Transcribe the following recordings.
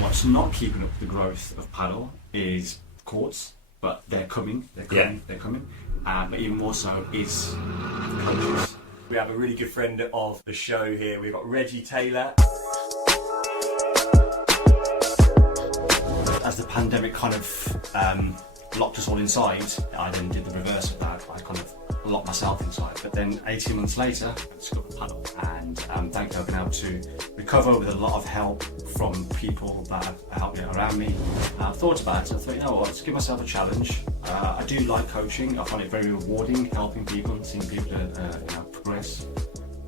What's not keeping up the growth of paddle is courts, but they're coming. But even more so is coaches. We have a really good friend of the show here. We've got Reggie Taylor. As the pandemic kind of locked us all inside, I then did the reverse of that. I kind of locked myself inside. But then 18 months later, I discovered paddle, and thankfully I've been able to recover with a lot of help from people that have helped me around me. I've thought about it. I thought, you know what, let's give myself a challenge. I do like coaching. I find it very rewarding, helping people, seeing people progress.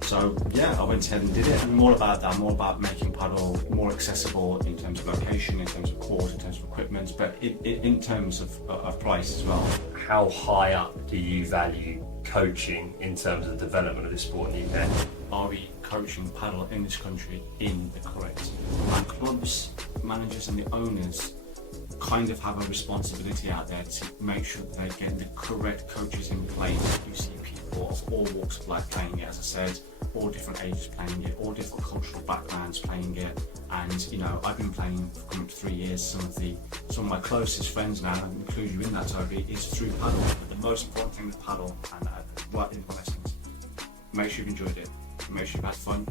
So yeah, I went ahead and did it. I'm more about that. I'm more about making paddle more accessible in terms of location, in terms of court, in terms of equipment, but in terms of price as well. How high up do you value coaching in terms of the development of the sport in the UK? Are we coaching paddle in this country in the correct? And clubs, managers and the owners kind of have a responsibility out there to make sure that they get the correct coaches in place. You see people of all walks of life playing it, as I said, all different ages playing it, all different cultural backgrounds playing it. And you know, I've been playing for coming to 3 years. Some of my closest friends now, and include you in that, Toby, is through paddle. But the most important thing with paddle, and right in the lessons, make sure you've enjoyed it, make sure you've had fun,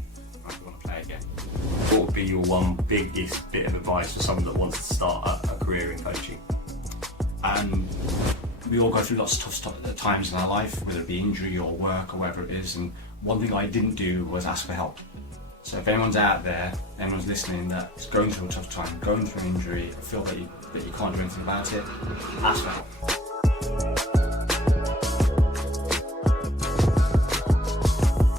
and you want to play again. What would be your one biggest bit of advice for someone that wants to start a career in coaching? We all go through lots of tough times in our life, whether it be injury or work or whatever it is, and one thing I didn't do was ask for help. So if anyone's out there, anyone's listening that's going through a tough time, going through an injury, or feel that you can't do anything about it, ask for help.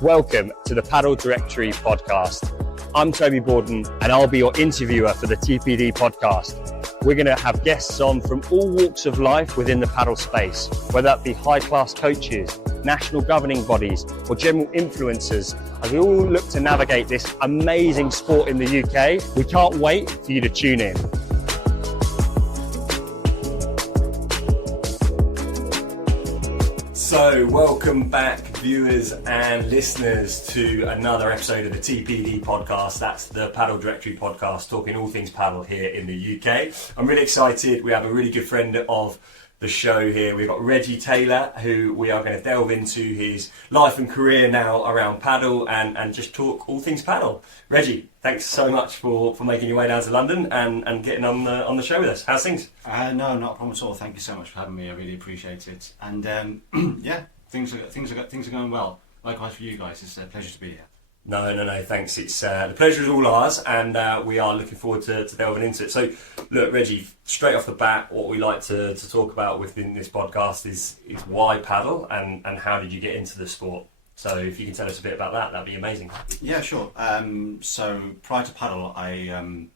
Welcome to the Padel Directory Podcast. I'm Toby Bawden and I'll be your interviewer for the TPD Podcast. We're going to have guests on from all walks of life within the paddle space, whether that be high-class coaches, national governing bodies, or general influencers, as we all look to navigate this amazing sport in the UK. We can't wait for you to tune in. So, welcome back, viewers and listeners, to another episode of the TPD Podcast. That's the Padel Directory Podcast, talking all things paddle here in the UK. I'm really excited. We have a really good friend of the show here. We've got Reggie Taylor, who we are going to delve into his life and career now around paddle and just talk all things paddle. Reggie, thanks so much for making your way down to London and getting on the show with us. How's things? No, not a problem at all. Thank you so much for having me. I really appreciate it. And yeah, things are going well. Likewise for you guys. It's a pleasure to be here. No, thanks. It's the pleasure is all ours, and we are looking forward to delving into it. So, look, Reggie, straight off the bat, what we like to talk about within this podcast is why paddle and how did you get into the sport? So, if you can tell us a bit about that, that'd be amazing. Yeah, sure. So, prior to paddle, I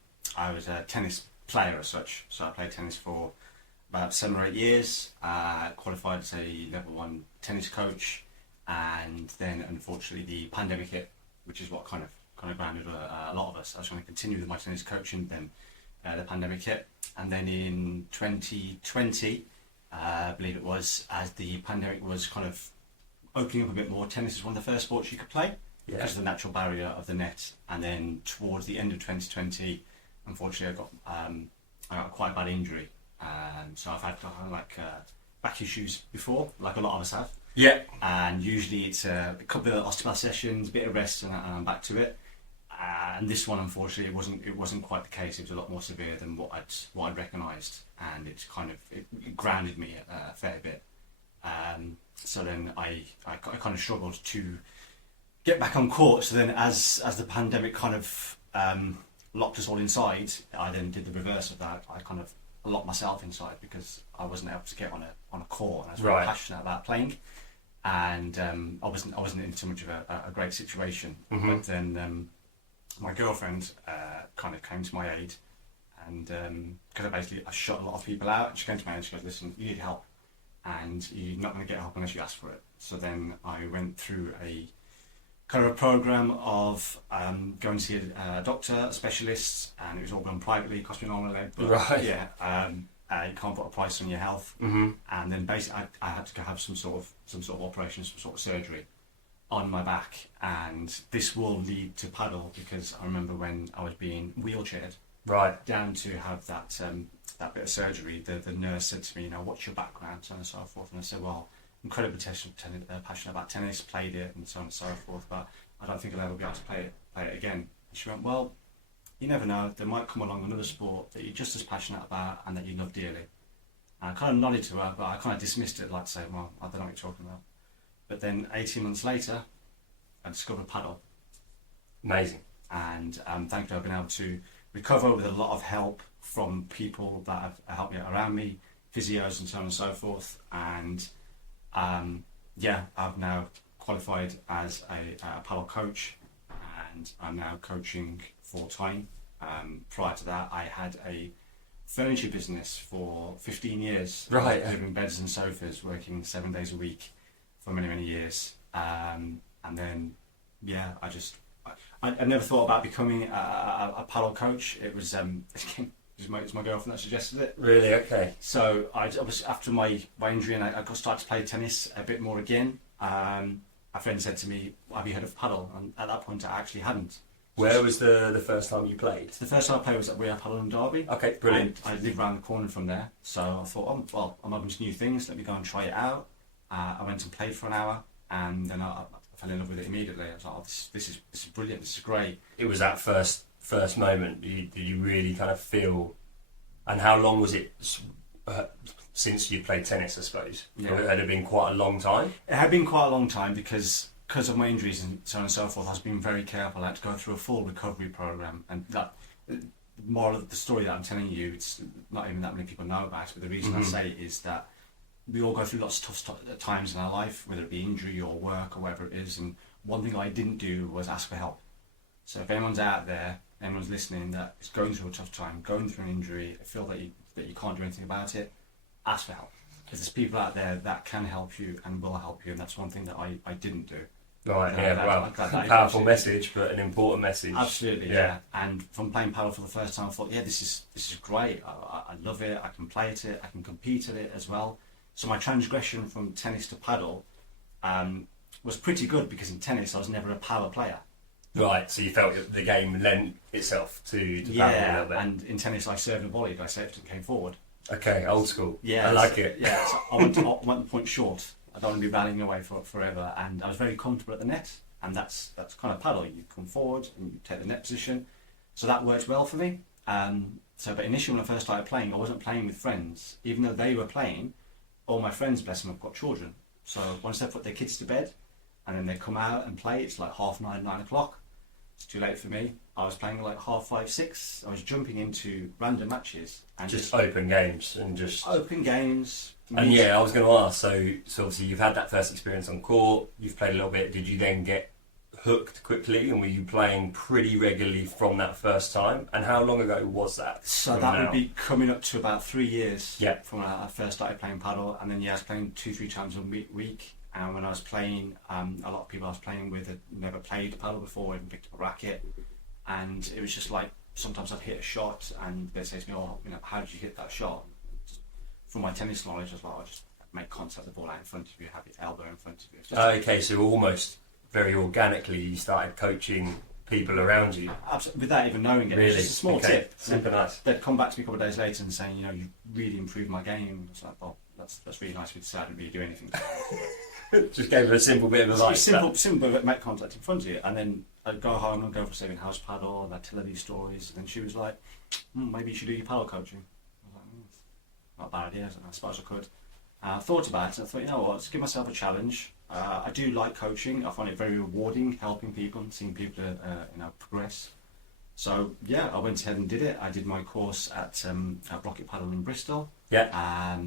was a tennis player as such. So, I played tennis for about 7 or 8 years. Qualified as a level 1 tennis coach, and then unfortunately the pandemic hit, which is what kind of grounded a lot of us. I was trying to continue with my tennis coaching, then the pandemic hit. And then in 2020, I believe it was, as the pandemic was kind of opening up a bit more, tennis is one of the first sports you could play because of the natural barrier of the net. And then towards the end of 2020, unfortunately, I got quite a bad injury. So I've had back issues before, like a lot of us have. Yeah. And usually it's a couple of osteopath sessions, a bit of rest, and I'm back to it. And this one, unfortunately, it wasn't quite the case. It was a lot more severe than what I'd recognised, and it grounded me a fair bit. So then I kind of struggled to get back on court. So then, as the pandemic kind of locked us all inside, I then did the reverse of that. I kind of locked myself inside because I wasn't able to get on a court, and I was very passionate about playing. And I wasn't in too much of a great situation. Mm-hmm. But then my girlfriend kind of came to my aid, and because I shut a lot of people out, and she came to my aid and she goes, "Listen, you need help, and you're not going to get help unless you ask for it." So then I went through a kind of a program of going to see a doctor, a specialist, and it was all done privately. It cost me an arm and a leg, but yeah. You can't put a price on your health. Mm-hmm. And then basically I had to go have some sort of operation, some sort of surgery on my back, and this will lead to paddle because I remember when I was being wheelchaired Right. Down to have that that bit of surgery, the nurse said to me, you know, what's your background, so on and so forth. And I said, well, incredibly passionate about tennis, played it, and so on and so forth, but I don't think I'll ever be able to play it again. And she went, well, you never know, there might come along another sport that you're just as passionate about and that you love dearly. And I kind of nodded to her, but I kind of dismissed it, like saying, well, I don't know what you're talking about. But then 18 months later, I discovered paddle. Amazing. And thankfully I've been able to recover with a lot of help from people that have helped me around me, physios and so on and so forth. And I've now qualified as a paddle coach, and I'm now coaching full-time. Prior to that, I had a furniture business for 15 years. Right. Living beds and sofas, working 7 days a week for many, many years. And then, I never thought about becoming a paddle coach. It was it's my girlfriend that suggested it. Really? Okay. So I was, after my injury, and I got started to play tennis a bit more again. A friend said to me, have you heard of paddle? And at that point I actually hadn't. Where was the first time you played? The first time I played was at We Are Paddle in Derby. Okay, brilliant. And I live around the corner from there, so I thought, I'm open to new things, let me go and try it out. I went and played for an hour, and then I fell in love with it immediately. I was like, this is brilliant, this is great. It was that first moment, did you really kind of feel, and how long was it since you played tennis, I suppose? Yeah. It had been quite a long time? It had been quite a long time because of my injuries and so on and so forth. I was being very careful. I had to go through a full recovery program, and that more of the story that I'm telling you, it's not even that many people know about it, but the reason I say it is that we all go through lots of tough times in our life, whether it be injury or work or whatever it is, and one thing I didn't do was ask for help. So if anyone's out there, anyone's listening that is going through a tough time, going through an injury, feel that you can't do anything about it, ask for help. Because there's people out there that can help you and will help you, and that's one thing that I didn't do. Right, So yeah, well, powerful message, but an important message. Absolutely, yeah. And from playing paddle for the first time, I thought, yeah, this is great. I love it. I can play at it. I can compete at it as well. So my transgression from tennis to paddle was pretty good, because in tennis I was never a power player. Right, so you felt that the game lent itself to paddle a little bit. And in tennis I served and volleyed. I served and came forward. Okay, old school. Yeah, I like it. Yeah, so I went the point short. I don't want to be rallying away forever, and I was very comfortable at the net, and that's kind of paddle. You come forward and you take the net position, so that worked well for me. But initially when I first started playing, I wasn't playing with friends, even though they were playing. All my friends, bless them, have got children, so once they put their kids to bed, and then they come out and play, it's like 9:30, 9 o'clock. It's too late for me. I was playing like 5:30, 6. I was jumping into random matches and just open games and just open games. And yeah, I was going to ask. So obviously you've had that first experience on court. You've played a little bit. Did you then get hooked quickly, and were you playing pretty regularly from that first time? And how long ago was that? So that would be coming up to about 3 years. Yeah. From when I first started playing paddle, and then I was playing 2-3 times a week. And when I was playing, a lot of people I was playing with had never played paddle before, even picked up a racket, and it was just like sometimes I'd hit a shot, and they'd say to me, "Oh, how did you hit that shot?" From my tennis knowledge as well, I just make contact with the ball out in front of you, have your elbow in front of you. Okay, so almost very organically you started coaching people around you. Absolutely, without even knowing it. Really? It's just a small tip. Super nice. They'd come back to me a couple of days later and saying, you really improved my game. It's like, well, that's really nice of you to say. I didn't really do anything. Just gave her a simple bit of advice. Simple, but make contact in front of you. And then I'd go home and go for saving house paddle, and I'd tell her these stories. And then she was like, maybe you should do your paddle coaching. I was like, not a bad idea, I suppose I could. I thought about it, and I thought, you know what, let's give myself a challenge. I do like coaching. I find it very rewarding, helping people, seeing people progress. So yeah, I went ahead and did it. I did my course at Rocket Paddle in Bristol. Yeah.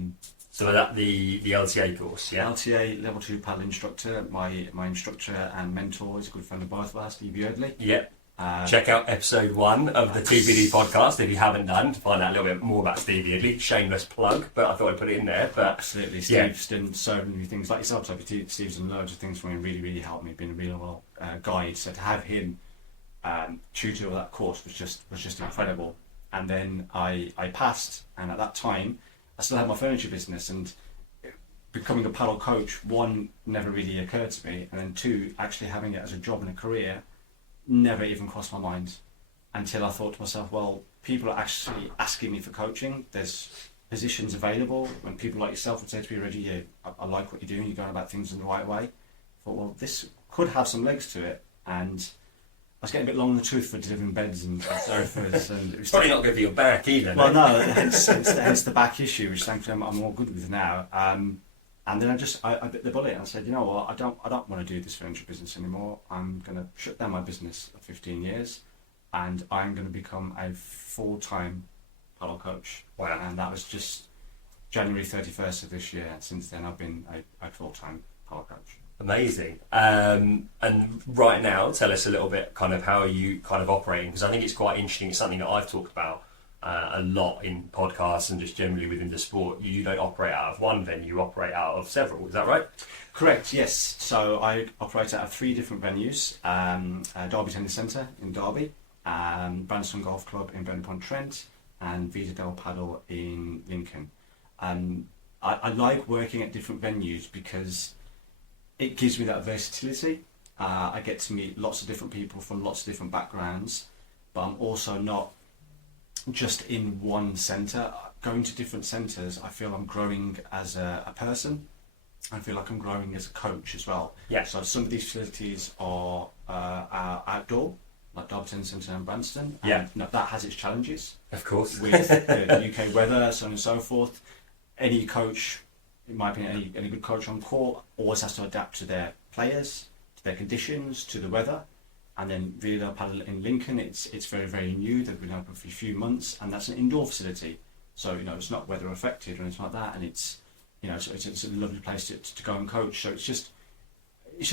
So that the LTA course, yeah? LTA Level 2 paddle instructor. My instructor and mentor is a good friend of both of us, Steve Yardley. Yeah. Check out episode 1 of the TPD podcast if you haven't done, to find out a little bit more about Steve Yardley. Shameless plug, but I thought I'd put it in there. But absolutely, Steve's done so many things like yourself. So Steve's done loads of things for me, really, really helped me, been a real guide. So to have him tutor all that course was just incredible. And then I passed, and at that time I still had my furniture business, and becoming a paddle coach, 1, never really occurred to me, and then 2, actually having it as a job and a career never even crossed my mind, until I thought to myself, well, people are actually asking me for coaching. There's positions available. When people like yourself would say to me, Reggie, yeah, I like what you're doing, you're going about things in the right way. I thought, well, this could have some legs to it. And I was getting a bit long in the tooth for delivering beds and sofas. And it was Probably not good for your back either. Well, no, hence the back issue, which thankfully I'm all good with now. And then I bit the bullet and I said, you know what, I don't want to do this furniture business anymore. I'm going to shut down my business for 15 years and I'm going to become a full-time padel coach. Wow. And that was just January 31st of this year. Since then, I've been a full-time padel coach. Amazing. And right now, tell us a little bit kind of how are you kind of operating, because I think it's quite interesting. It's something that I've talked about a lot in podcasts and just generally within the sport. You don't operate out of one venue, you operate out of several. Is that right? Correct, yes. So I operate out of 3 different venues. Derby Tennis Centre in Derby, Branston Golf Club in Brent-upon-Trent, and Vita del Padel in Lincoln. I like working at different venues because it gives me that versatility. I get to meet lots of different people from lots of different backgrounds, but I'm also not just in one centre. Going to different centres, I feel I'm growing as a person. I feel like I'm growing as a coach as well. Yeah. So some of these facilities are outdoor, like Derby Tennis Centre and Branston. And, Yeah. you know, that has its challenges. Of course. With the UK weather, so on and so forth. Any coach, in my opinion, any good coach on court always has to adapt to their players, to their conditions, to the weather. And then Villa del Padel in Lincoln, it's very, very new. They've been open for a few months, and that's an indoor facility. So, you know, it's not weather affected or anything like that, and it's, you know, so it's a lovely place to go and coach. So it's just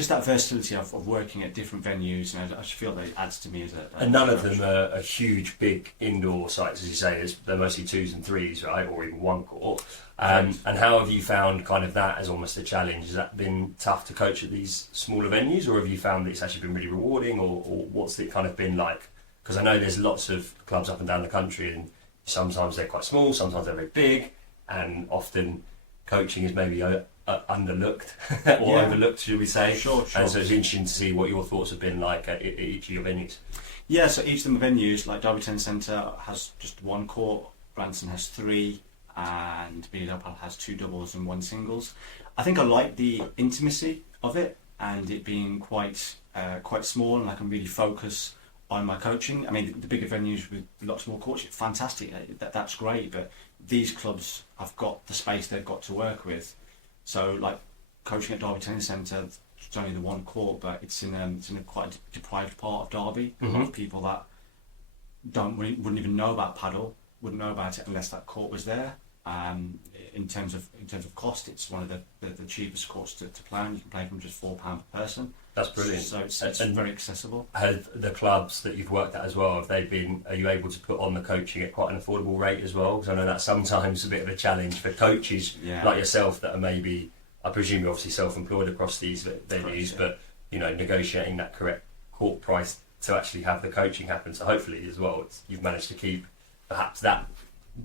that versatility of working at different venues, and I just feel that it adds to me as a And none of coach. them are huge, big indoor sites, as you say. They're mostly 2s and 3s, right, or even one court. And how have you found kind of that as almost a challenge? Has that been tough to coach at these smaller venues, or have you found that it's actually been really rewarding, or what's it kind of been like? Because I know there's lots of clubs up and down the country, and sometimes they're quite small, sometimes they're very big, and often coaching is maybe underlooked or overlooked, should we say? Sure. And so it's interesting to see what your thoughts have been like at each of your venues. Yeah, so each of them venues, like Derby Tennis Centre has just one court, Branston has 3, and Villa del Padel has 2 doubles and 1 singles. I think I like the intimacy of it and it being quite small, and I can really focus on my coaching. I mean, the bigger venues with lots more courts, fantastic, that's great, but these clubs have got the space they've got to work with. So, like coaching at Derby Tennis Centre, it's only the one court, but it's in a quite deprived part of Derby. A lot of people that wouldn't even know about paddle wouldn't know about it unless that court was there. In terms of cost, it's one of the cheapest courts to play on. You can play from just £4 per person. That's brilliant. So it's very accessible. Have the clubs that you've worked at as well, are you able to put on the coaching at quite an affordable rate as well? Because I know that's sometimes a bit of a challenge for coaches like yourself that are maybe, I presume you're obviously self-employed across these venues, but you know, negotiating that correct court price to actually have the coaching happen. So hopefully as well, you've managed to keep perhaps that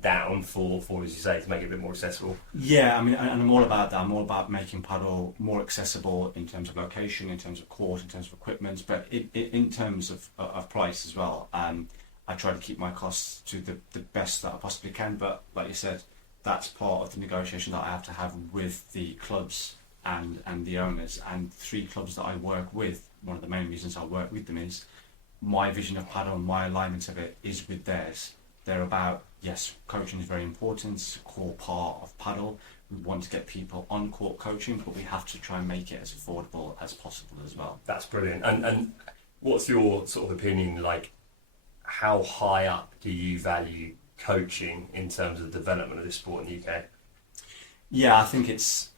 down for as you say, to make it a bit more accessible. Yeah, I mean, and I'm all about that. I'm all about making paddle more accessible in terms of location, in terms of court, in terms of equipment, but in terms of price as well. I try to keep my costs to the best that I possibly can, but like you said, that's part of the negotiation that I have to have with the clubs and the owners. And 3 clubs that I work with, one of the main reasons I work with them is my vision of paddle and my alignment of it is with theirs. They're about, yes, coaching is very important, it's a core part of paddle. We want to get people on court coaching, but we have to try and make it as affordable as possible as well. That's brilliant. And what's your sort of opinion, like how high up do you value coaching in terms of the development of this sport in the UK? Yeah, I think it's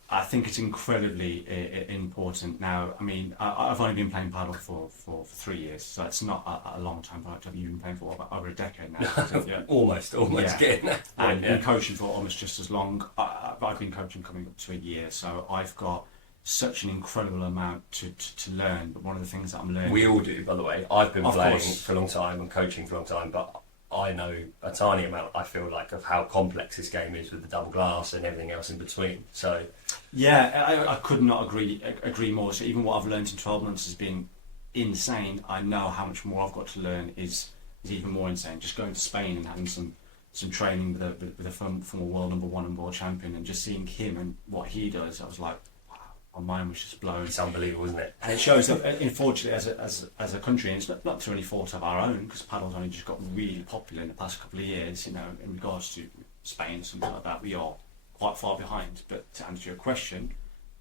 incredibly important. Now, I mean, I've only been playing paddle for 3 years, so it's not a long time. But I've been playing for over a decade now. Yeah. almost getting that. And been coaching for almost just as long. I've been coaching coming up to a year, so I've got such an incredible amount to learn. But one of the things that I'm learning, we all do, by the way. I've been Of playing course. for a long time and coaching for a long time, but I know a tiny amount, I feel like, of how complex this game is with the double glass and everything else in between. So yeah, I could not agree more. So even what I've learned in 12 months has been insane. I know how much more I've got to learn is is even more insane. Just going to Spain and having some training with a former world number one and world champion, and just seeing him and what he does, I was like, wow, my mind was just blown. It's unbelievable, isn't it? And it shows that, unfortunately, as a country, and it's not through any fault of our own, because paddle's only just got really popular in the past couple of years, you know, in regards to Spain or something like that, we are quite far behind. But to answer your question,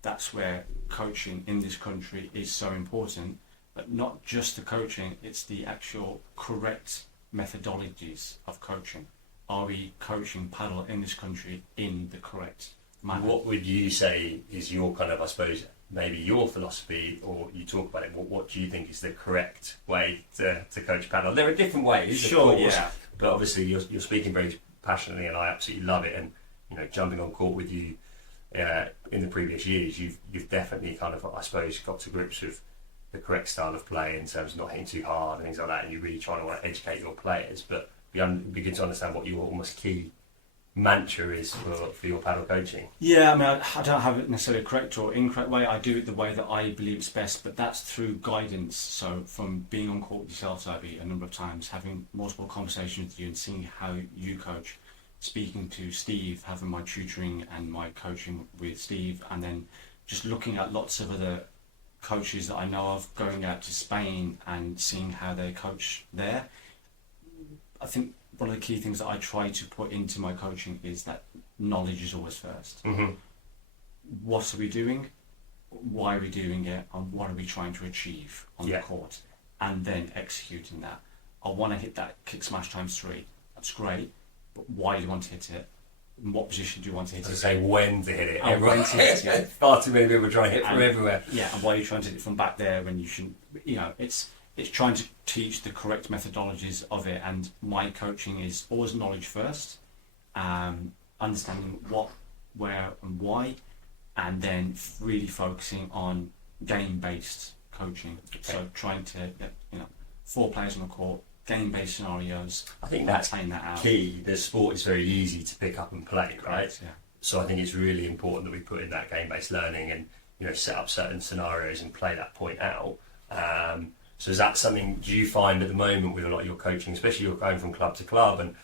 that's where coaching in this country is so important, but not just the coaching, it's the actual correct methodologies of coaching. Are we coaching paddle in this country in the correct manner? What would you say is your kind of, I suppose, maybe your philosophy, or you talk about it, what do you think is the correct way to coach paddle? There are different ways, sure, of course, yeah. But obviously you're speaking very passionately, and I absolutely love it. And you know, jumping on court with you in the previous years, you've definitely kind of, I suppose, got to grips with the correct style of play in terms of not hitting too hard and things like that, and you're really trying to educate your players. But begin to understand what your almost key mantra is for your paddle coaching. Yeah, I mean, I don't have it necessarily a correct or incorrect way. I do it the way that I believe it's best, but that's through guidance. So from being on court with yourself, Toby, a number of times, having multiple conversations with you and seeing how you coach, speaking to Steve, having my tutoring and my coaching with Steve, and then just looking at lots of other coaches that I know of, going out to Spain and seeing how they coach there. I think one of the key things that I try to put into my coaching is that knowledge is always first. Mm-hmm. What are we doing? Why are we doing it? And what are we trying to achieve on the court? And then executing that. I want to hit that kick smash times 3. That's great. But why do you want to hit it? In what position do you want to hit it? Say when to hit it. And when to hit it, yeah. Far too many people try and hit from everywhere. Yeah, and why are you trying to hit it from back there when you shouldn't? You know, it's trying to teach the correct methodologies of it, and my coaching is always knowledge first, understanding what, where and why, and then really focusing on game-based coaching. Okay. So trying to get, 4 players on the court, game-based scenarios. I think that's playing that out. Key. The sport is very easy to pick up and play, right? Correct, yeah. So I think it's really important that we put in that game-based learning and set up certain scenarios and play that point out. So is that something, do you find at the moment with a lot of your coaching, especially you're going from club to club, and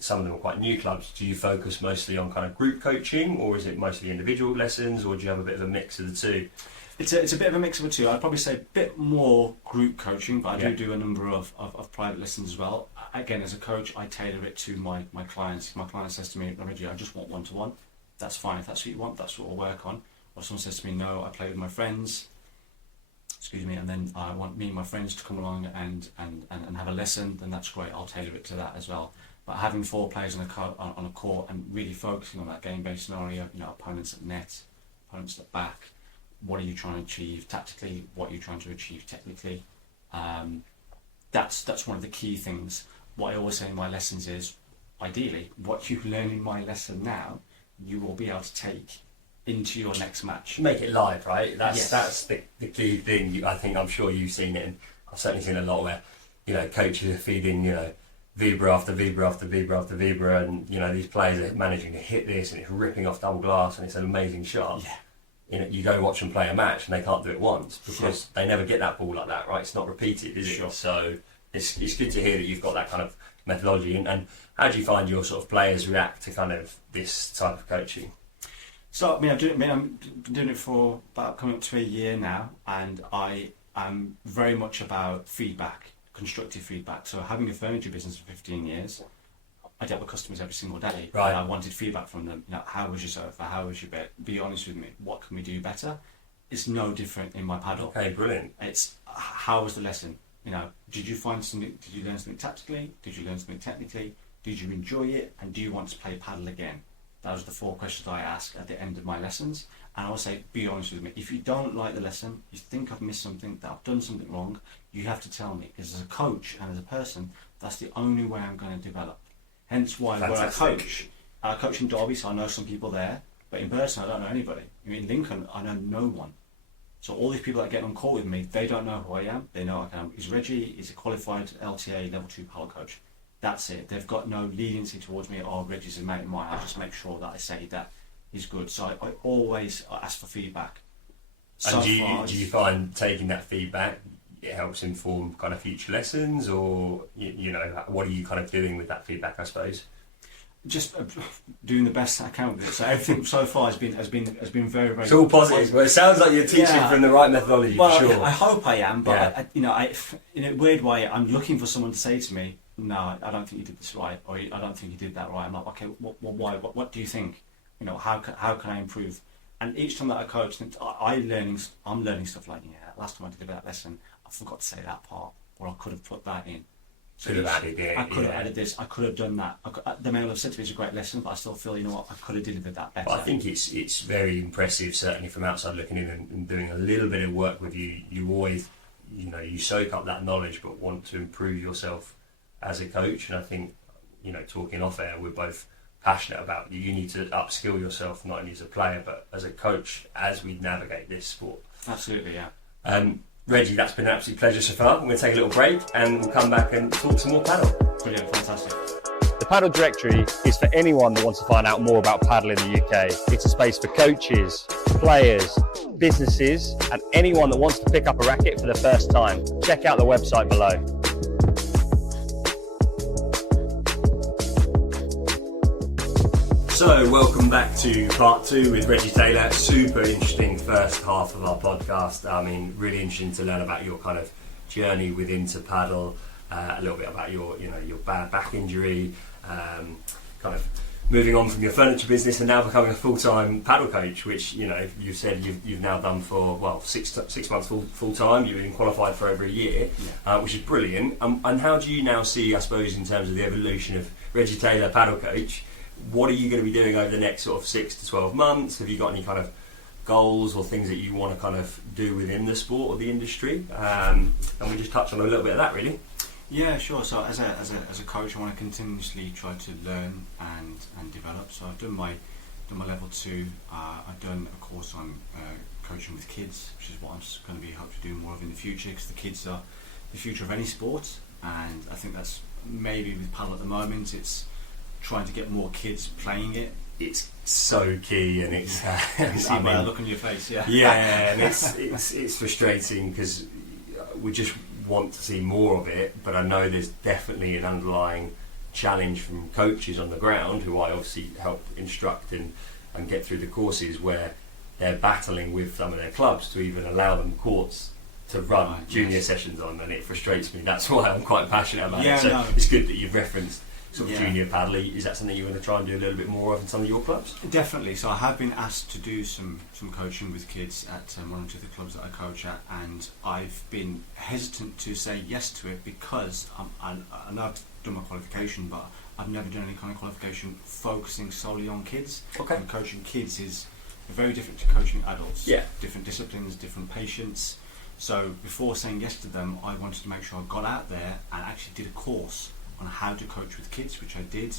some of them are quite new clubs, do you focus mostly on kind of group coaching, or is it mostly individual lessons, or do you have a bit of a mix of the two? It's a bit of a mix of the two. I'd probably say a bit more group coaching, but I do a number of private lessons as well. Again, as a coach, I tailor it to my clients. If my client says to me, Reggie, I just want one-to-one, that's fine. If that's what you want, that's what we'll work on. Or someone says to me, no, I play with my friends, and then I want me and my friends to come along and have a lesson, then that's great. I'll tailor it to that as well. But having 4 players on a court and really focusing on that game-based scenario, opponents at net, opponents at back, what are you trying to achieve tactically? What are you trying to achieve technically? That's one of the key things. What I always say in my lessons is, ideally, what you learn in my lesson now, you will be able to take into your next match. Make it live, right? Yes. That's the key thing. I think, I'm sure you've seen it, and I've certainly seen a lot where coaches are feeding Vibra after Vibra after Vibra after Vibra, and these players are managing to hit this, and it's ripping off double glass, and it's an amazing shot. Yeah. You go watch them play a match, and they can't do it once because they never get that ball like that, right? It's not repeated, is it? So it's good to hear that you've got that kind of methodology. And how do you find your sort of players react to kind of this type of coaching? So, I've been doing it for about coming up to a year now, and I am very much about feedback, constructive feedback. So, having a furniture business for 15 years, I dealt with customers every single day. Right. And I wanted feedback from them. How was your sofa? How was your bed? Be honest with me. What can we do better? It's no different in my paddle. Okay, brilliant. It's how was the lesson? Did you find something? Did you learn something tactically? Did you learn something technically? Did you enjoy it? And do you want to play paddle again? Those are the 4 questions I ask at the end of my lessons. And I'll say, be honest with me. If you don't like the lesson, you think I've missed something, that I've done something wrong, you have to tell me. Because as a coach and as a person, that's the only way I'm going to develop. Hence why when I coach in Derby, so I know some people there, but in Burton I don't know anybody. In Lincoln I know no one. So all these people that get on court with me, they don't know who I am. They know he's Reggie, he's a qualified LTA level 2 paddle coach. That's it. They've got no leniency towards me. Reggie's a mate of mine. I just make sure that I say that he's good. So I always ask for feedback. And do you find taking that feedback, it helps inform kind of future lessons, or you know, what are you kind of doing with that feedback, I suppose? Just doing the best I can with it. So everything so far has been very, very. It's all positive. Well, it sounds like you're teaching from the right methodology. Well, for sure. I hope I am, but Yeah. in a weird way, I'm looking for someone to say to me, "No, I don't think you did this right," or "I don't think you did that right." I'm like, "Okay, why? What do you think? You know, how can I improve?" And each time that I coach, I'm learning stuff like, last time I did that lesson, I forgot to say that part, or I could have put that in. Could have added it. I could have added this. I could have done that. The man will have said to me, "It's a great lesson," but I still feel, you know what, I could have delivered that better. But I think it's very impressive, certainly from outside looking in and doing a little bit of work with you. You always, you know, you soak up that knowledge, but want to improve yourself as a coach. And I think, you know, talking off air, we're both passionate about you need to upskill yourself, not only as a player but as a coach, as we navigate this sport. Absolutely, yeah. Reggie, that's been an absolute pleasure so far. We're going to take a little break and we'll come back and talk some more paddle. Brilliant, fantastic. The Padel Directory is for anyone that wants to find out more about paddle in the UK. It's a space for coaches, players, businesses, and anyone that wants to pick up a racket for the first time. Check out the website below. So, welcome back to part 2 with Reggie Taylor. Super interesting first half of our podcast. I mean, really interesting to learn about your kind of journey within to paddle, a little bit about your bad back injury, kind of moving on from your furniture business and now becoming a full-time paddle coach, which, you know, you said you've now done for, well, 6 months full-time. You've been qualified for over a year, which is brilliant. And how do you now see, I suppose, in terms of the evolution of Reggie Taylor, paddle coach? What are you going to be doing over the next sort of 6 to 12 months? Have you got any kind of goals or things that you want to kind of do within the sport or the industry? And we just touch on a little bit of that, really. Yeah, sure. So as a coach, I want to continuously try to learn and develop. So I've done my level 2. I've done a course on coaching with kids, which is what I'm going to be hoping to do more of in the future, because the kids are the future of any sport, and I think that's maybe with paddle at the moment. It's trying to get more kids playing it. It's so key, and it's I see by the look on your face, and it's frustrating because we just want to see more of it, but I know there's definitely an underlying challenge from coaches on the ground, who I obviously help instruct and get through the courses, where they're battling with some of their clubs to even allow them courts to run junior sessions on, and it frustrates me. That's why I'm quite passionate about it. So it's good that you've referenced sort of junior paddle. Is that something you want to try and do a little bit more of in some of your clubs? Definitely. So I have been asked to do some coaching with kids at one or two of the clubs that I coach at, and I've been hesitant to say yes to it because I know I've done my qualification, but I've never done any kind of qualification focusing solely on kids. Okay. And coaching kids is very different to coaching adults. Yeah. Different disciplines, different patients. So before saying yes to them, I wanted to make sure I got out there and actually did a course on how to coach with kids, which I did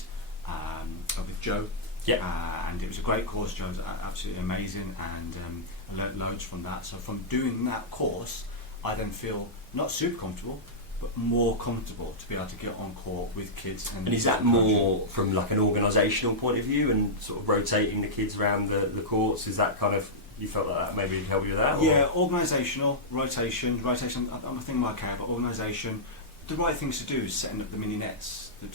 with Joe. And it was a great course. Joe was absolutely amazing, and I learnt loads from that. So from doing that course, I then feel not super comfortable, but more comfortable to be able to get on court with kids. And is that more from like an organisational point of view, and sort of rotating the kids around the courts? Is that kind of, you felt like that maybe help you with that? Yeah, organisational, rotation. I'm a thing I care about organisation. The right things to do is setting up the mini nets, the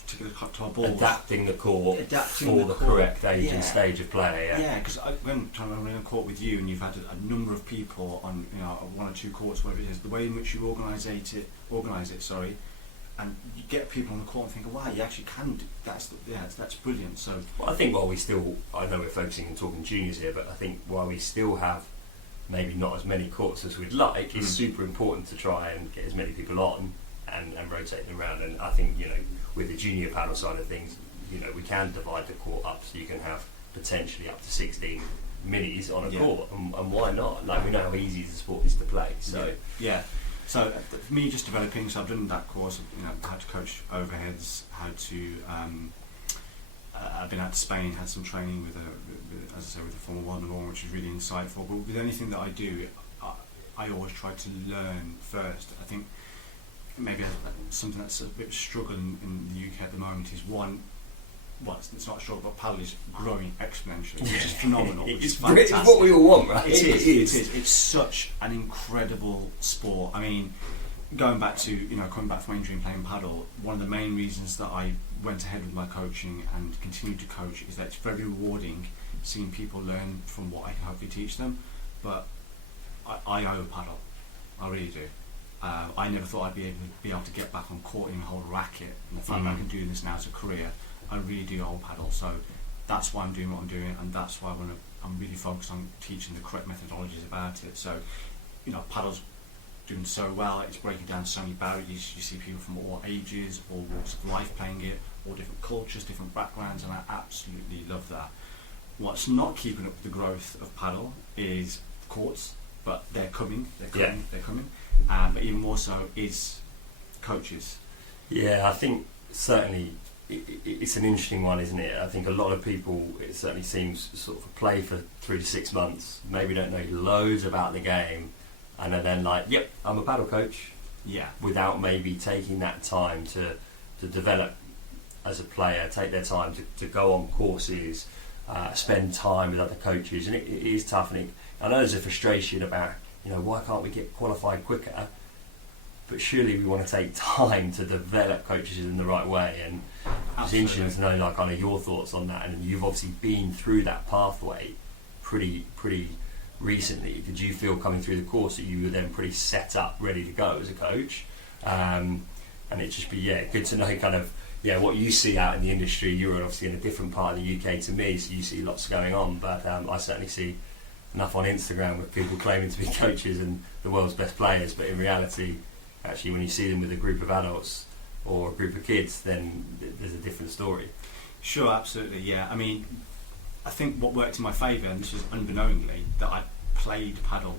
particular to our balls. Adapting the court for the correct age and stage of play. Yeah, because when I'm running a court with you, and you've had a number of people on, you know, 1 or 2 courts, whatever it is, the way in which you organise it, and you get people on the court and think, wow, you actually can do that's brilliant. So, well, I think while we still, I know we're focusing and talking juniors here, but I think while we still have maybe not as many courts as we'd like, it's super important to try and get as many people on and rotate them around. And I think, you know, with the junior paddle side of things, you know, we can divide the court up so you can have potentially up to 16 minis on a court, and why not? Like, we know how easy the sport is to play. So so for me, just developing. So I've done that course, you know, how to coach overheads, how to I've been out to Spain, had some training with as I say, with the former World War, which is really insightful. But with anything that I do, I always try to learn first. I think maybe something that's a bit of a struggle in the UK at the moment is, one, well, it's not a struggle, but paddle is growing exponentially, which is phenomenal. Which is It's fantastic. what we all want, right? It is. It's such an incredible sport. I mean, going back to, coming back from injury and playing paddle, one of the main reasons that I went ahead with my coaching and continue to coach is that it's very rewarding seeing people learn from what I can hopefully teach them. But I owe paddle. I really do. I never thought I'd be able to get back on court and hold a racket, and the fact that I can do this now as a career, I really do owe paddle. So that's why I'm doing what I'm doing, and that's why I'm really focused on teaching the correct methodologies about it. So, paddle's doing so well, it's breaking down so many barriers. You see people from all ages, all walks of life playing it, all different cultures, different backgrounds, and I absolutely love that. What's not keeping up with the growth of paddle is courts, but they're coming. But even more so is coaches. Yeah, I think certainly it's an interesting one, isn't it? I think a lot of people, it certainly seems, sort of play for 3 to 6 months, maybe don't know loads about the game, and are then like, yep, I'm a paddle coach. Yeah. Without maybe taking that time to develop as a player, take their time to go on courses, spend time with other coaches, and it is tough. And I know there's a frustration about, why can't we get qualified quicker? But surely we want to take time to develop coaches in the right way. And it's interesting to know, kind of your thoughts on that. And you've obviously been through that pathway pretty recently. Did you feel coming through the course that you were then pretty set up, ready to go as a coach? And it'd just be good to know kind of what you see out in the industry. You're obviously in a different part of the UK to me, so you see lots going on. But I certainly see enough on Instagram with people claiming to be coaches and the world's best players, but in reality, actually, when you see them with a group of adults or a group of kids, then there's a different story. Sure, absolutely, yeah. I mean, I think what worked in my favour, and this was unbeknowingly, that I played paddle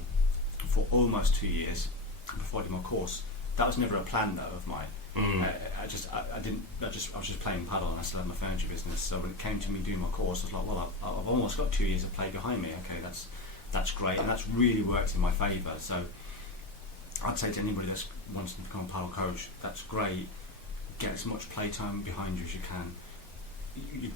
for almost 2 years before I did my course. That was never a plan, though, of mine. I was just playing paddle, and I still had my furniture business. So when it came to me doing my course, I was like, well, I've almost got 2 years of play behind me. Okay, that's great, and that's really worked in my favour. So I'd say to anybody that's wants to become a paddle coach, that's great. Get as much playtime behind you as you can.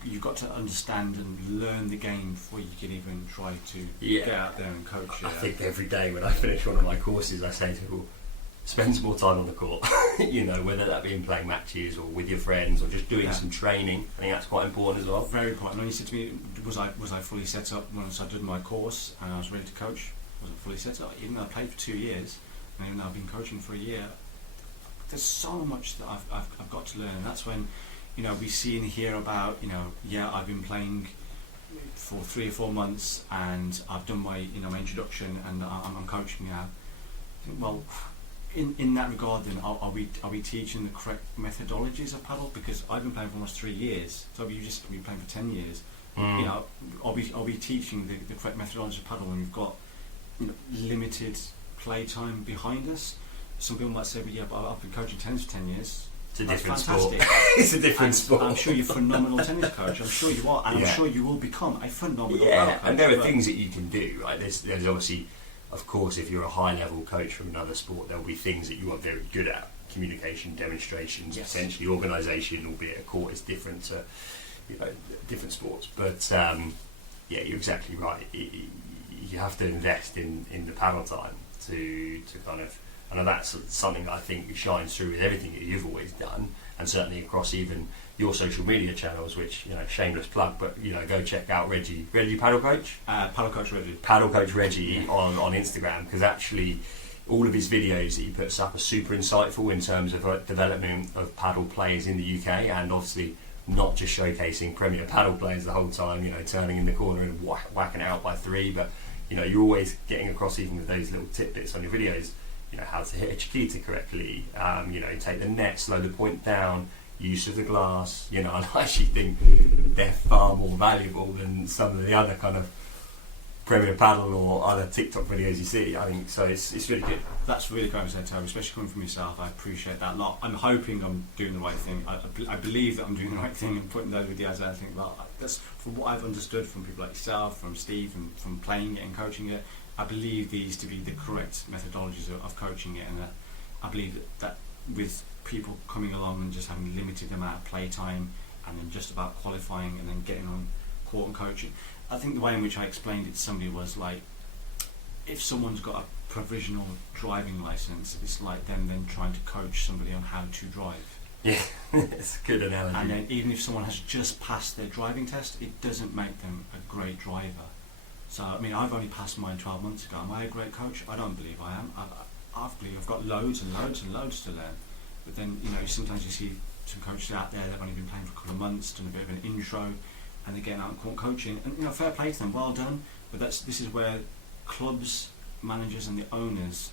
You've got to understand and learn the game before you can even try to get out there and coach it. I think every day when I finish one of my courses, I say to people, spend some more time on the court. Whether that be in playing matches or with your friends or just doing some training. I think that's quite important as well. Very important. When you said to me, was I fully set up once I did my course and I was ready to coach? I wasn't fully set up. Even though I played for 2 years, and even though I've been coaching for a year, there's so much that I've got to learn. And that's when, we see and hear about, I've been playing for 3 or 4 months and I've done my, my introduction and I'm coaching now. I think, well, in that regard, then are we teaching the correct methodologies of paddle? Because I've been playing for almost 3 years. So you've just been playing for 10 years. Are we teaching the correct methodology of paddle when we've got limited play time behind us? Some people might say, but I've been coaching tennis for 10 years. It's a different fantastic. sport. It's a different sport. I'm sure you're a phenomenal tennis coach. I'm sure you are, and I'm sure you will become a phenomenal paddle coach. And there are things that you can do, right? There's obviously, of course, if you're a high-level coach from another sport, there'll be things that you are very good at. Communication, demonstrations, potentially organisation, albeit a court is different to different sports. But you're exactly right. You have to invest in the paddle time to kind of, and that's something that I think shines through with everything that you've always done, and certainly across even your social media channels, which, shameless plug, but, go check out Reggie Paddle Coach? Padel Coach Reggie. Padel Coach Reggie on Instagram, because actually all of his videos that he puts up are super insightful in terms of development of paddle players in the UK, and obviously not just showcasing Premier paddle players the whole time, turning in the corner and whacking it out by 3, but, you're always getting across even with those little tidbits on your videos, how to hit a chiquita correctly, take the net, slow the point down, use of the glass, and I actually think they're far more valuable than some of the other kind of Premier Paddle or other TikTok videos you see. I think so. It's really good. That's really great to say, Toby, especially coming from yourself. I appreciate that a lot. I'm hoping I'm doing the right thing. I believe that I'm doing the right thing and putting those videos out. I think, well, that's from what I've understood from people like yourself, from Steve, and from playing it and coaching it. I believe these to be the correct methodologies of coaching it, and I believe that with people coming along and just having limited amount of play time, and then just about qualifying and then getting on court and coaching. I think the way in which I explained it to somebody was like, if someone's got a provisional driving license, it's like them then trying to coach somebody on how to drive. Yeah, it's a good analogy. And then even if someone has just passed their driving test, it doesn't make them a great driver. So, I mean, I've only passed mine 12 months ago. Am I a great coach? I don't believe I am. I believe I've got loads and loads and loads to learn. But then, you know, sometimes you see some coaches out there that have only been playing for a couple of months, done a bit of an intro, and they're getting out and coaching. And, you know, fair play to them, well done. But this is where clubs, managers and the owners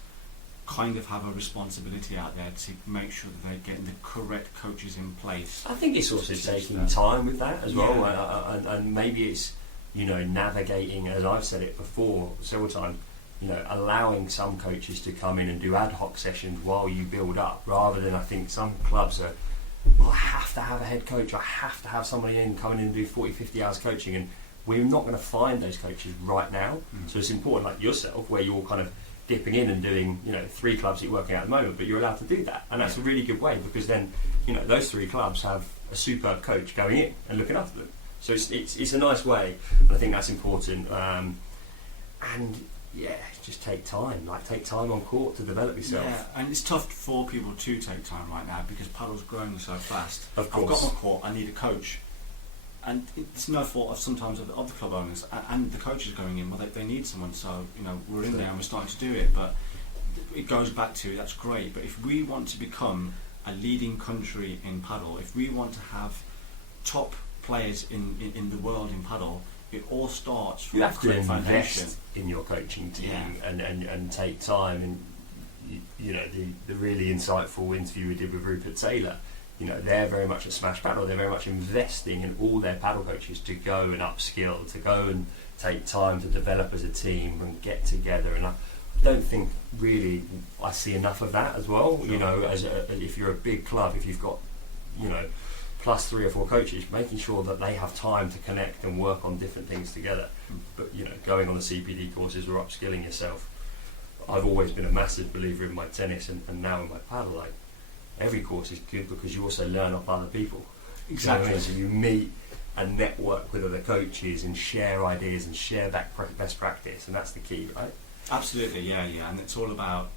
kind of have a responsibility out there to make sure that they're getting the correct coaches in place. I think it's also taking time with that as well, and maybe it's, you know, navigating, as I've said it before several times, you know, allowing some coaches to come in and do ad hoc sessions while you build up, rather than, I think some clubs are, well, I have to have a head coach, I have to have somebody in coming in and do 40, 50 hours coaching, and we're not going to find those coaches right now. So it's important, like yourself, where you're kind of dipping in and doing, you know, 3 clubs that you're working at the moment, but you're allowed to do that, and that's a really good way, because then, you know, those 3 clubs have a superb coach going in and looking after them. So it's a nice way, and I think that's important. And yeah, just take time on court to develop yourself. Yeah, and it's tough for people to take time right now because paddle's growing so fast. Of course. I've got my court, I need a coach. And it's no fault of sometimes of the club owners and the coaches going in. Well, they need someone, so, you know, we're in there and we're starting to do it. But it goes back to, that's great, but if we want to become a leading country in paddle, if we want to have top players in the world in paddle, it all starts from you have to foundation. invest in your coaching team, and take time. And you know, the really insightful interview we did with Rupert Taylor, you know, they're very much at Smash Paddle, they're very much investing in all their paddle coaches to go and upskill, to go and take time to develop as a team and get together. And I don't think really I see enough of that as well. Sure. You know, if you're a big club, if you've got, you know, plus 3 or 4 coaches, making sure that they have time to connect and work on different things together. But, you know, going on the CPD courses or upskilling yourself. I've always been a massive believer in my tennis and now in my paddle. Like, every course is good because you also learn off other people. Exactly. So you meet and network with other coaches and share ideas and share best practice, and that's the key, right? Absolutely, yeah, and it's all about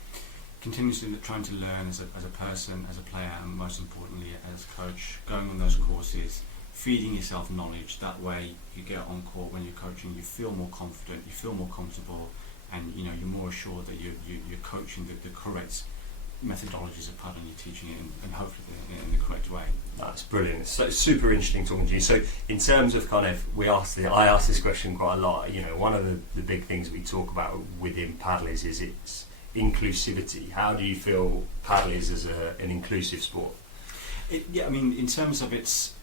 continuously trying to learn as a person, as a player, and most importantly as a coach, going on those courses, feeding yourself knowledge. That way you get on court when you're coaching, you feel more confident, you feel more comfortable, and, you know, you're more assured that you're coaching the correct methodologies of paddle, and you're teaching it and hopefully in the correct way. That's brilliant. So super interesting talking to you. So in terms of kind of, I ask this question quite a lot. You know, one of the big things we talk about within paddle is its inclusivity. How do you feel paddle is as an inclusive sport? I mean, in terms of its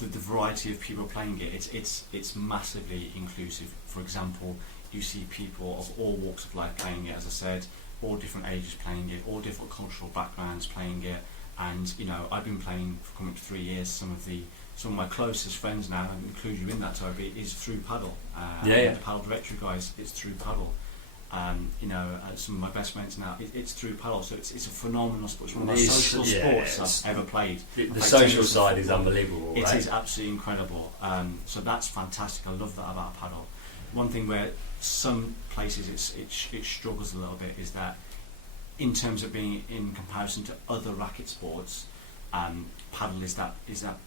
the variety of people playing it, it's massively inclusive. For example, you see people of all walks of life playing it, as I said, all different ages playing it, all different cultural backgrounds playing it. And, you know, I've been playing for coming to 3 years. Some of my closest friends now, and include you in that, Toby, is through paddle. The Padel Directory guys, it's through paddle. You know, some of my best mates now, it's through paddle. So it's a phenomenal sport. It's one of the most social sports I've ever played. The social side is unbelievable, right? It is absolutely incredible. So that's fantastic. I love that about paddle. One thing where some places it struggles a little bit is that, in terms of being in comparison to other racket sports, paddle is that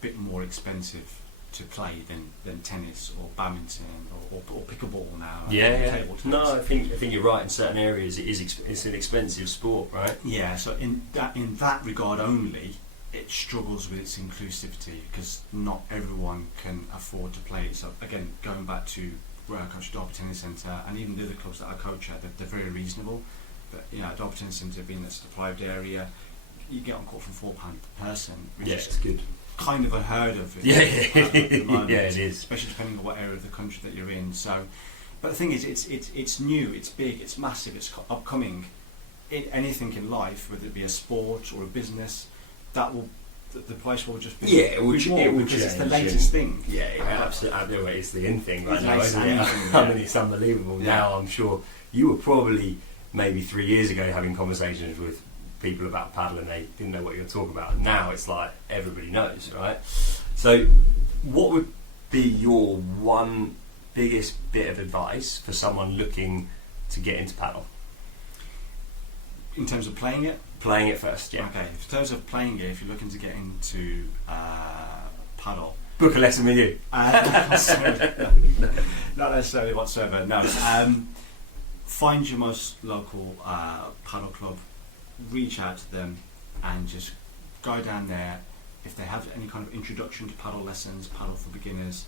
bit more expensive to play than tennis or badminton or pickleball now. Table tennis. No, I think you're right. In certain areas, it's an expensive sport, right? Yeah. So in that regard only, it struggles with its inclusivity because not everyone can afford to play it. So again, going back to where I coach Derby Tennis Centre, and even the other clubs that I coach at, they're very reasonable. But, you know, Derby Tennis Centre being this deprived area, you get on court for £4 per person, which is it's good. Kind of unheard of. Yeah, moment, it is. Especially depending on what area of the country that you're in. So, but the thing is, it's new, it's big, it's massive, it's upcoming. Anything in life, whether it be a sport or a business, the price will just be it will because change. It's the latest thing. Yeah, absolutely. It's the in thing right now, isn't it? Yeah. I mean, it's unbelievable. Yeah. Now, I'm sure you were probably maybe 3 years ago having conversations with people about paddle and they didn't know what you were talking about. Now it's like everybody knows, right? So, what would be your one biggest bit of advice for someone looking to get into paddle? In terms of playing it? Playing it first, yeah. Okay, in terms of playing it, if you're looking to get into paddle, book a lesson with you. not necessarily whatsoever, no. Find your most local paddle club, reach out to them and just go down there. If they have any kind of introduction to paddle lessons, paddle for beginners,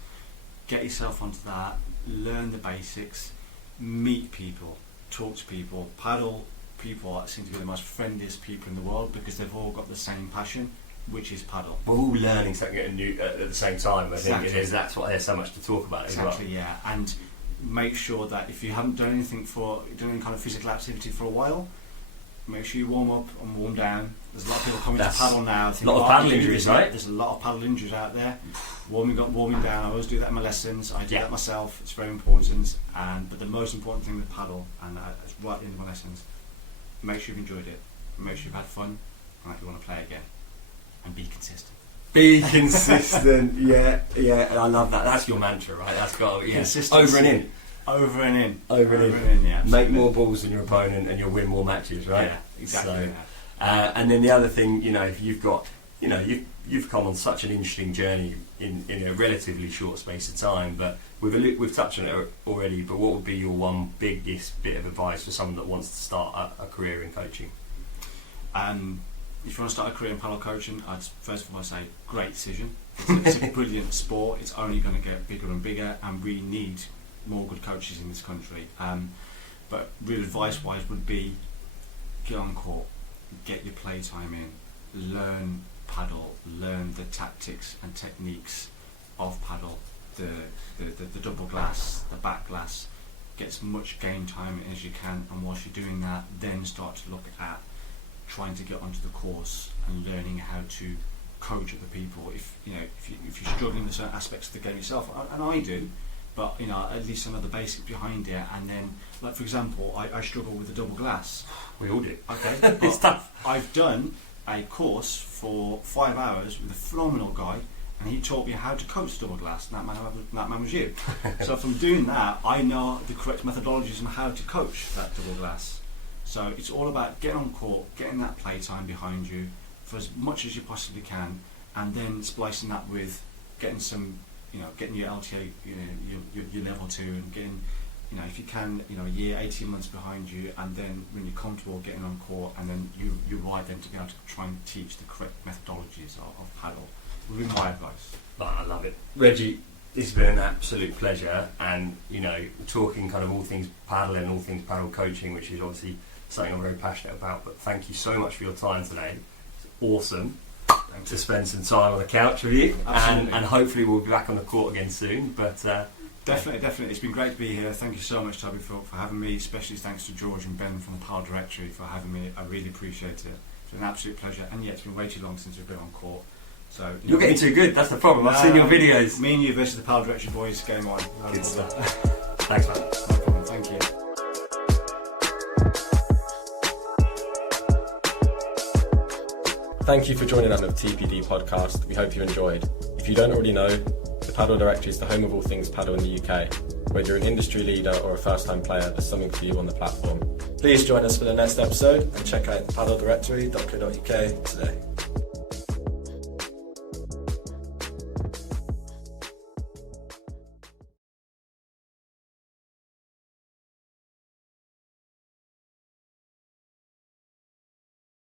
get yourself onto that, learn the basics, meet people, talk to people. Paddle people seem to be the most friendliest people in the world because they've all got the same passion, which is paddle. We're all learning something new at the same time. I think Exactly. it is. That's why there's so much to talk about as well. Exactly, yeah. And make sure that if you haven't done any kind of physical activity for a while, make sure you warm up and warm down. There's a lot of people coming to paddle now. A lot of paddle injuries, right? There's a lot of paddle injuries out there. Warming up, warming down. I always do that in my lessons. I do that myself. It's very important. But the most important thing with paddle, and it's right at the end of my lessons, make sure you've enjoyed it. Make sure you've had fun, and that you want to play again. And be consistent. Be consistent, yeah. And I love that. That's your mantra, right? That's got Consistency. over and in. Over and in. Over and in. Yeah. Make more balls than your opponent, and you'll win more matches, right? Yeah, exactly. So, and then the other thing, if you've got, you've come on such an interesting journey in a relatively short space of time. But we've touched on it already. But what would be your one biggest bit of advice for someone that wants to start a career in coaching? If you want to start a career in paddle coaching, I'd first of all say great decision. It's a brilliant sport. It's only going to get bigger and bigger, and we need more good coaches in this country. But real advice-wise would be get on court, get your play time in, learn paddle, learn the tactics and techniques of paddle, the double glass, the back glass. Get as much game time as you can, and whilst you're doing that, then start to look at trying to get onto the course and learning how to coach other people. If you're struggling with certain aspects of the game yourself, and I do, but at least some of the basics behind it. And then, like for example, I struggle with the double glass. We all do. Okay, It's tough. I've done a course for 5 hours with a phenomenal guy, and he taught me how to coach double glass. And that man was you. So from doing that, I know the correct methodologies on how to coach that double glass. So it's all about getting on court, getting that play time behind you for as much as you possibly can, and then splicing that with getting some, getting your LTA, your level 2, and getting, if you can, a year, 18 months behind you, and then when you're comfortable getting on court, and then you're right then to be able to try and teach the correct methodologies of paddle. Would be my advice. Oh, I love it. Reggie, this has been an absolute pleasure, and talking kind of all things paddle and all things paddle coaching, which is obviously something I'm very passionate about. But thank you so much for your time today. It's awesome to spend some time on the couch with you, and hopefully we'll be back on the court again soon. But definitely, it's been great to be here. Thank you so much, Toby, for having me. Especially thanks to George and Ben from the Padel Directory for having me. I really appreciate it. It's been an absolute pleasure, and it's been way too long since we've been on court. So you're getting too good. That's the problem. I've seen your videos. Me and you versus the Padel Directory boys. Game on. Good stuff. Thanks, man. No problem. Thank you. Thank you for joining us on the TPD Podcast. We hope you enjoyed. If you don't already know, the Padel Directory is the home of all things paddle in the UK. Whether you're an industry leader or a first-time player, there's something for you on the platform. Please join us for the next episode and check out padeldirectory.co.uk today.